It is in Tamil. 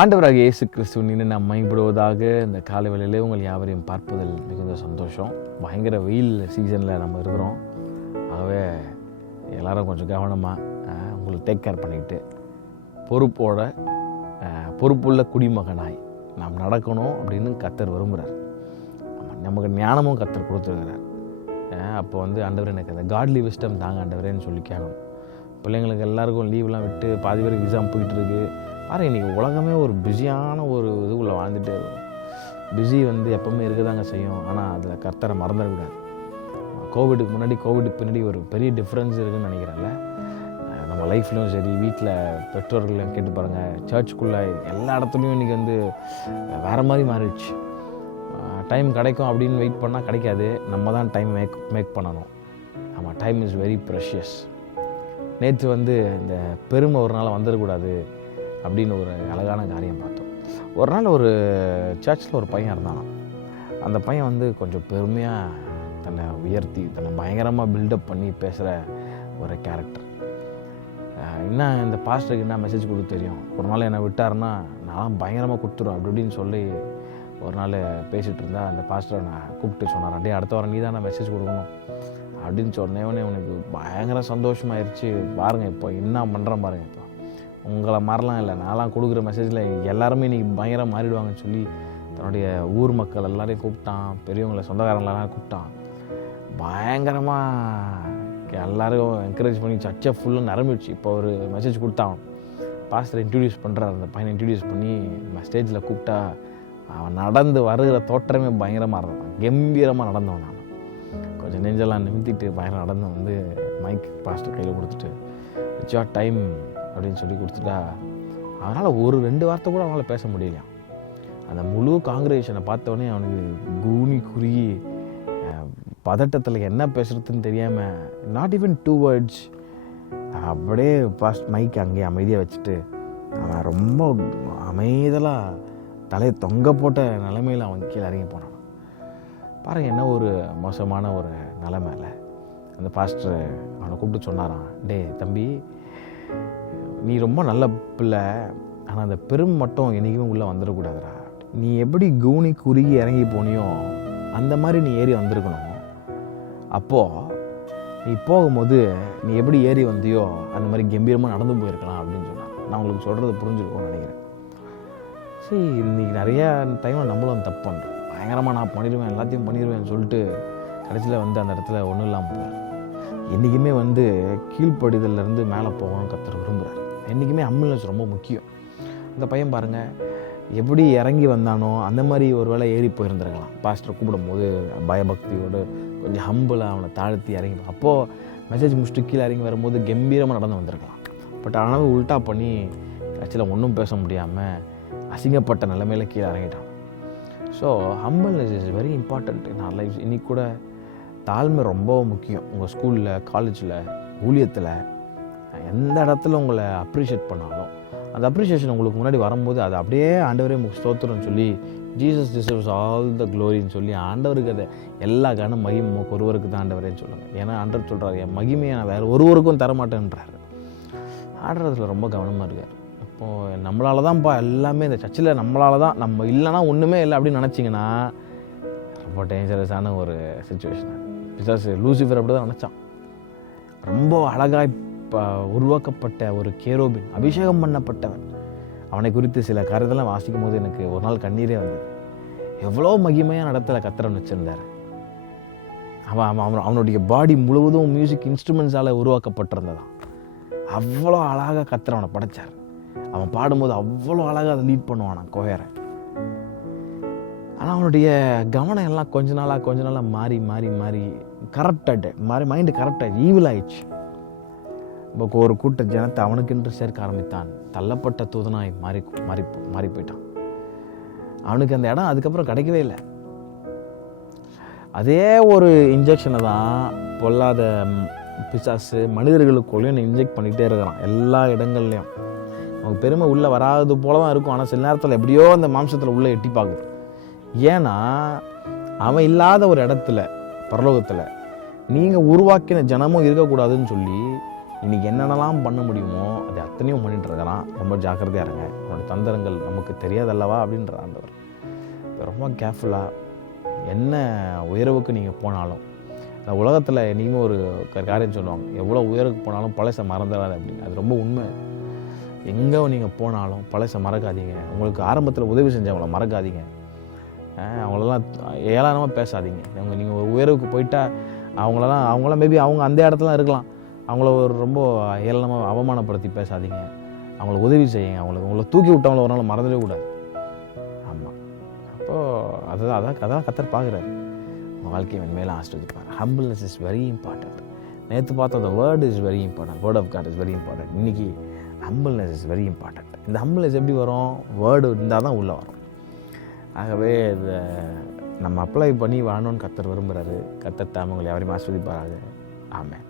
ஆண்டவராகிய இயேசு கிறிஸ்துவின் நாம் மயப்படுவதாக இந்த காலை வேளையிலே உங்கள் யாவரையும் பார்ப்பதில் மிகுந்த சந்தோஷம். பயங்கர வெயில் சீசனில் நம்ம இருக்கிறோம். ஆகவே எல்லோரும் கொஞ்சம் கவனமாக உங்களை டேக் கேர் பண்ணிக்கிட்டு பொறுப்புள்ள குடிமகனாய் நாம் நடக்கணும் அப்படின்னு கர்த்தர் விரும்புகிறார். நமக்கு ஞானமும் கர்த்தர் கொடுத்துருக்கிறார். அப்போ ஆண்டவர் எனக்கு அந்த காட்லி விஸ்டம் தாங்க ஆண்டவரேன்னு சொல்லி கேட்கணும். பிள்ளைங்களுக்கு எல்லாருக்கும் லீவ்லாம் விட்டு பாதி பேருக்கு எக்ஸாம் போயிட்டு இருக்கு. பாருங்க, இன்றைக்கி உலகமே ஒரு பிஸியான ஒரு இதுக்குள்ளே வாழ்ந்துட்டு பிஸி எப்போவுமே இருக்க தாங்க செய்யும். ஆனால் அதில் கர்த்தரை மறந்துடக்கூடாது. கோவிடுக்கு முன்னாடி கோவிடுக்கு பின்னாடி ஒரு பெரிய டிஃப்ரென்ஸ் இருக்குதுன்னு நினைக்கிறேன்ல. நம்ம லைஃப்லையும் சரி, வீட்டில் பெற்றோர்களையும் கேட்டு பாருங்கள், சர்ச்சுக்குள்ளே எல்லா இடத்துலையும் இன்றைக்கி வேறு மாதிரி மாறிடுச்சு. டைம் கிடைக்கும் அப்படின்னு வெயிட் பண்ணால் கிடைக்காது. நம்ம தான் டைம் மேக் பண்ணணும். ஆமாம், டைம் இஸ் வெரி ப்ரெஷியஸ். நேற்று இந்த பெருமை ஒரு நாள் வந்துடக்கூடாது அப்படின்னு ஒரு அழகான காரியம் பார்த்தோம். ஒரு நாள் ஒரு சர்ச்சில் ஒரு பையன் இருந்தான். அந்த பையன் கொஞ்சம் பெருமையாக தன்னை உயர்த்தி தன்னை பயங்கரமாக பில்டப் பண்ணி பேசுகிற ஒரு கேரக்டர். என்ன இந்த பாஸ்டருக்கு என்ன மெசேஜ் கொடுத்து தெரியும், ஒரு நாள் என்னை விட்டாருன்னா நான் பயங்கரமாக கொடுத்துருவேன் அப்படி இப்படின்னு சொல்லி ஒரு நாள் பேசிகிட்டு இருந்தால் அந்த பாஸ்டரை நான் கூப்பிட்டு சொன்னார், அப்படியே அடுத்த வாரம் நீ தான் நான் மெசேஜ் கொடுக்கணும் அப்படின்னு சொன்னேவனே உனக்கு பயங்கர சந்தோஷமாயிருச்சு. பாருங்கள் இப்போ என்ன பண்ணுறேன் பாருங்கள், இப்போ உங்களை மாதிரிலாம் இல்லை, நான்லாம் கொடுக்குற மெசேஜில் எல்லாருமே இன்றைக்கி பயங்கரம் மாறிடுவாங்கன்னு சொல்லி தன்னுடைய ஊர் மக்கள் எல்லாரையும் கூப்பிட்டான், பெரியவங்களை சொந்தக்காரங்களெல்லாம் கூப்பிட்டான். பயங்கரமாக எல்லோரும் என்கரேஜ் பண்ணி சர்ச்சை ஃபுல்லாக நிரம்பிடுச்சு. இப்போ ஒரு மெசேஜ் கொடுத்தான், பாஸ்டர் இன்ட்ரடியூஸ் பண்ணுறார். அந்த பையனை இன்ட்ரடியூஸ் பண்ணி ஸ்டேஜில் கூப்பிட்டா அவன் நடந்து வருகிற தோற்றமே பயங்கரமாக இருந்தான். கம்பீரமாக நடந்தவன். நான் கொஞ்சம் நெஞ்செல்லாம் நிமித்திட்டு பயங்கரம் நடந்து மைக் பாஸ்டர் கையில் கொடுத்துட்டு இட்ஸ் யுவர் டைம் அப்படின்னு சொல்லி கொடுத்துட்டா அவனால் ஒரு 2 வார்த்தை கூட அவனால் பேச முடியலையாம். அந்த முழு காங்கிரேஷனை பார்த்தோடனே அவனுக்கு கூனி குறுகி பதட்டத்தில் என்ன பேசுகிறதுன்னு தெரியாமல் நாட் ஈவன் 2 words அப்படியே பாஸ்ட் மைக் அங்கேயே அமைதியாக வச்சுட்டு அவன் ரொம்ப அமைதலாக தலையை தொங்க போட்ட நிலைமையில் அவன் கீழே இறங்கி போனான். பாருங்கள், என்ன ஒரு மோசமான ஒரு நிலைமையில் அந்த பாஸ்டர் அவனை கூப்பிட்டு சொன்னாரான், டே தம்பி, நீ ரொம்ப நல்ல பிள்ளை, ஆனால் அந்த பெரும் மட்டும் என்றைக்குமே உள்ளே வந்துடக்கூடாதுடா. நீ எப்படி கூனி குறுகி இறங்கி போனியோ அந்த மாதிரி நீ ஏறி வந்திருக்கணும். அப்போது நீ போகும்போது நீ எப்படி ஏறி வந்தியோ அந்த மாதிரி கம்பீரமாக நடந்து போயிருக்கலாம் அப்படின்னு சொன்னான். நான் உங்களுக்கு சொல்கிறது புரிஞ்சுருக்கோன்னு நினைக்கிறேன். சரி, இன்றைக்கி நிறையா டைமில் நம்மளும் தப்பு பண்ணுறோம். பயங்கரமாக நான் பண்ணிடுவேன், எல்லாத்தையும் பண்ணிடுவேன்னு சொல்லிட்டு கடைசியில் அந்த இடத்துல ஒன்றும் இல்லாமல் போகிறார். என்றைக்குமே கீழ்ப்படிதலேருந்து மேலே போகணும்னு கர்த்தர் விரும்புகிறார். என்றைக்குமே ஹம்பிள்னஸ் ரொம்ப முக்கியம். இந்த பையன் பாருங்கள், எப்படி இறங்கி வந்தானோ அந்த மாதிரி ஒரு வேளை ஏறி போயிருந்துருக்கலாம். பாஸ்டரை கூப்பிடும் போது பயபக்தியோடு கொஞ்சம் ஹம்பிளாக அவனை தாழ்த்தி இறங்கி, அப்போது மெசேஜ் முடிச்சுட்டு கீழே இறங்கி வரும்போது கம்பீரமாக நடந்து வந்திருக்கலாம். பட் ஆனால் உல்ட்டா பண்ணி கட்சியில் ஒன்றும் பேச முடியாமல் அசிங்கப்பட்ட நிலைமையில் கீழே இறங்கிட்டான். So humbleness is very important in our life. இன்றைக்கி கூட தாழ்மை ரொம்ப முக்கியம். உங்கள் ஸ்கூலில், காலேஜில், ஊழியத்தில், எந்த இடத்துல உங்களை அப்ரிஷியேட் பண்ணாலும் அந்த அப்ரிஷியேஷன் உங்களுக்கு முன்னாடி வரும்போது அது அப்படியே ஆண்டவரே ஸ்தோத்திரம்னு சொல்லி ஜீசஸ் டிசர்வ்ஸ் ஆல் த க்ளோரின்னு சொல்லி ஆண்டவருக்கு அதை எல்லா கனம் மகிமை ஒருவருக்கு தான் ஆண்டவரேன்னு சொல்லுங்கள். ஏன்னா ஆண்டவர் சொல்கிறார், என் மகிமையை நான் வேறு ஒருவருக்கும் தரமாட்டேன்றாரு. ஆண்டவரத்தில் ரொம்ப கவனமாக இருக்கார். இப்போது நம்மளால தான்ப்பா எல்லாமே இந்த சர்ச்சில், நம்மளால தான், நம்ம இல்லைனா ஒன்றுமே இல்லை அப்படின்னு நினச்சிங்கன்னா ரொம்ப டேஞ்சரஸான ஒரு சுச்சுவேஷன். பிசாசு லூசிஃபர் அப்படி தான் நினச்சான். ரொம்ப அழகாய் உருவாக்கப்பட்ட ஒரு கேரோபின், அபிஷேகம் பண்ணப்பட்டவன். அவனை குறித்து சில காரியத்தெல்லாம் வாசிக்கும் போது எனக்கு ஒரு நாள் கண்ணீரே வந்தது. எவ்வளோ மகிமையான இடத்துல கர்த்தர் வச்சுருந்தார். அவனுடைய பாடி முழுவதும் மியூசிக் இன்ஸ்ட்ருமெண்ட்ஸால் உருவாக்கப்பட்டிருந்ததான். அவ்வளோ அழகாக கர்த்தர் அவனை படைச்சார். அவன் பாடும்போது அவ்வளோ அழகாக அதை லீட் பண்ணுவான் கோயரை. ஆனால் அவனுடைய கவனம் எல்லாம் கொஞ்ச நாளாக மாறி மாறி மாறி கரப்டட் மாறி மைண்டு கரப்டாக ஈவில் ஆயிடுச்சு. இப்போ ஒரு கூட்ட ஜனத்தை அவனுக்கென்று சேர்க்க ஆரம்பித்தான். தள்ளப்பட்ட தூதனாய் மாறி போயிட்டான். அவனுக்கு அந்த இடம் அதுக்கப்புறம் கிடைக்கவே இல்லை. அதே ஒரு இன்ஜெக்ஷனை தான் பொல்லாத பிசாசு மனிதர்களுக்குள்ளேயும் இன்ஜெக்ட் பண்ணிகிட்டே இருக்கிறான் எல்லா இடங்கள்லையும். அவனுக்கு பெருமை உள்ளே வராது போல தான் இருக்கும். ஆனால் சில நேரத்தில் எப்படியோ அந்த மாம்சத்தில் உள்ளே எட்டி பார்க்குது. ஏன்னா அவன் இல்லாத ஒரு இடத்துல, பரலோகத்தில் நீங்கள் உருவாக்கின ஜனமும் இருக்கக்கூடாதுன்னு சொல்லி இன்றைக்கி என்னென்னலாம் பண்ண முடியுமோ அது அத்தனையும் பண்ணிகிட்டு இருக்கிறான். ரொம்ப ஜாக்கிரதையாக இருங்க, அவனோட தந்திரங்கள் நமக்கு தெரியாதல்லவா அப்படின்ற ஆண்டவர். இப்போ ரொம்ப கேர்ஃபுல்லாக என்ன உயர்வுக்கு நீங்கள் போனாலும், இந்த உலகத்தில் இனிமே ஒரு காரியம் சொல்லுவாங்க, எவ்வளோ உயருக்கு போனாலும் பழசை மறந்துடாது அப்படின்னு. அது ரொம்ப உண்மை. எங்கே நீங்கள் போனாலும் பழசை மறக்காதீங்க. உங்களுக்கு ஆரம்பத்தில் உதவி செஞ்சவங்கள மறக்காதீங்க. அவங்களெல்லாம் ஏளனமாக பேசாதீங்க. நீங்கள் ஒரு உயர்வுக்கு போயிட்டால் அவங்களாம் மேபி அவங்க அந்த இடத்துல இருக்கலாம், அவங்கள ஒரு ரொம்ப ஏளனமாக அவமானப்படுத்தி பேசாதீங்க. அவங்களுக்கு உதவி செய்யுங்க. உங்களை தூக்கி விட்டவங்கள ஒரு நாள் மறந்துடவே கூடாது. ஆமாம். அப்போது அதான் கர்த்தர் பார்க்குறாரு. உங்கள் வாழ்க்கையை மேலே ஆஸ்வதிப்பார். Humbleness is very important. நேற்று பார்த்தோம், the word is very important, word of God is very important. இன்றைக்கி ஹம்பிள்னஸ் இஸ் வெரி இம்பார்ட்டன்ட். இந்த ஹம்பிள்னஸ் எப்படி வரும்? வேர்டு இருந்தால் தான் உள்ளே வரும். ஆகவே இதை நம்ம அப்ளை பண்ணி வாழணும்னு கர்த்தர் விரும்புகிறாரு. கர்த்தர் தாம் உங்களை யாரையும் ஆஸ்வதிப்பாராக. ஆமென்.